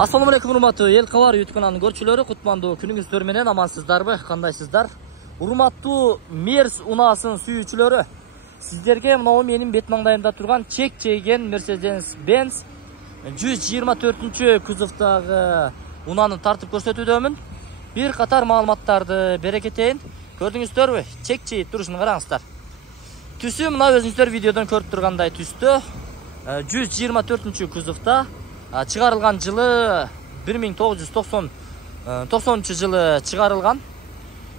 Assalamu alaikum урматтуу эл кабар YouTube каналынын көрчүлөрү, кутмандуу күнүңүздөр менен амансыздарбы, кандайсыздар? Урматтуу Мерс унаасын сүйүүчүлөрү, сиздерге мынау менин бет маңдайымда турган чек чейген Mercedes-Benz 124 кузовтагы унааны тартып көрсөтүүдөмүн. Бир катар маалыматтарды бере кетейин. Көрдүңүздөрбү? Чек чейип турушун караңыздар. Түсү мына өзүңүздөр видеодон көрүп тургандай түстө 124 кузовта чыгарылган жылы 1990 жылы чыгарылган.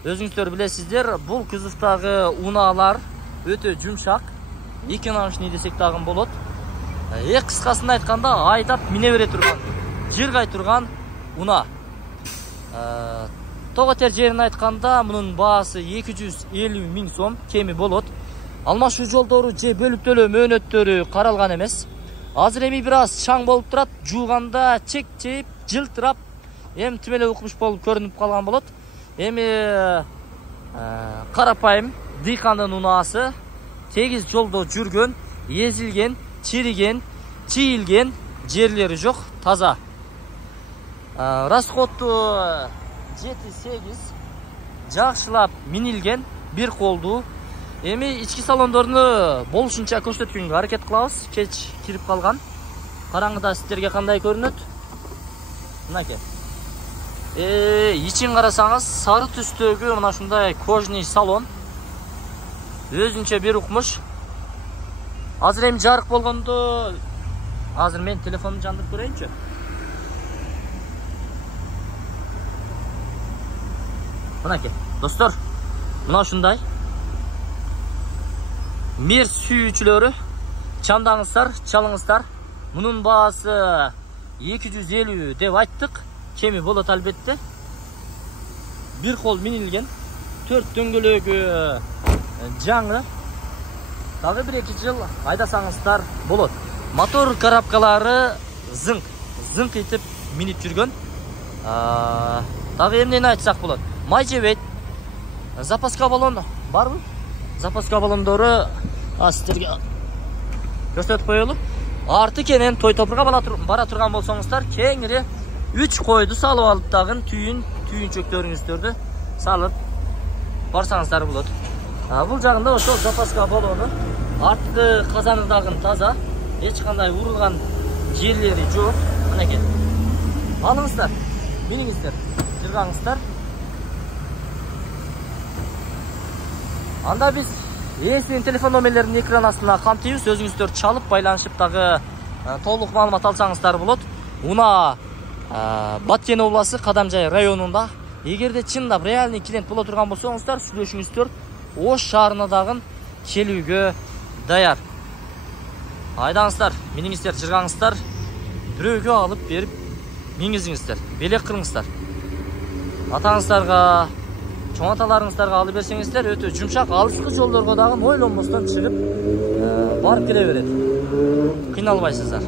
Өзүңүздөр билесиздер, бул кузовтагы унаалар өтө жумшак, экономичный десек дагы болот. Кыскасын айтканда, айдап мине бере турган, жыргай турган уна. Тоготер жерин айтканда, мунун баасы 250 000 сом кеми болот. Алмашуу жолдору же бөлүктөлөө мөөнөттөрү каралган эмес. Азыр эми бир аз шаң болуп турат, жууганда чек чейип, жылтырап, тим эле укмуш болуп көрүнүп калган болот. Эми карапайым дыйкандын унаасы тегиз жолдо жүргөн, эзилген, чириген, чийилген жерлери жок, таза. Расходу 7-8 жакшылап минилген, бир колдуу. Эми ички салондорду болушунча көрсөткөнгө аракет кылабыз. Кеч кирип калган. Караңгыда сиздерге кандай көрүнөт? Мынакей. Ичин карасаңыз, сары түстөгү мына ушундай кожный салон. Өзүнчө бир укмуш. Азыр эми жарык болгондо, азыр мен телефонумду жандырып көрөйүнчү. Мынакей, достор, мына ушундай. Мерс сүйүүчүлөрү, чамдаңыздар, чалыңыздар. Мунун баасы 250 деп айттык. Кеми болот албетте. Бир кол минилген, 4 дөңгөлөгү жаңы. Дагы 1-2 жыл айдасаңыздар болот. Мотор коробкалары зыңк этип минип жүргөн. Дагы эмнени айтсак болот? Май жебейт. Запаска баллон барбы? Запаска баллондору сиздерге көрсөтүп коелу. Арты кенен той топурга бара турган болсоңуздар, кеңири 3 койду салып алып дагы түйүнчөктөрүңүздөрдү салып барсаңыздар болот. Бул жагында ошол запаска баллону, арткы казаны дагы таза, эч кандай урулган жерлери жок. Мынакей. Алыңыздар, миниңиздер, жыргаңыздар. Анда биз ээсинин телефон номерлерин экран астына камтыйбыз. Өзүңүздөр чалып байланышып дагы толук маалымат алсаңыздар болот. Уна Баткен областы Кадамжай районунда. Эгерде чындап реальный клиент боло турган болсоңуздар, сүйлөшүңүздөр. Ош шаарына дагы келүүгө даяр. Айдаңыздар, миниңиздер, жыргаңыздар. Бирөөгө алып берип мингизиңиздер, белек кылыңыздар. Атаңыздарга, чоң аталарыңыздарга алып берсеңиздер, өтө жумшак, алыскы жолдорго дагы ойлонбостон чыгып барып келе берет. Кыйналбайсыздар.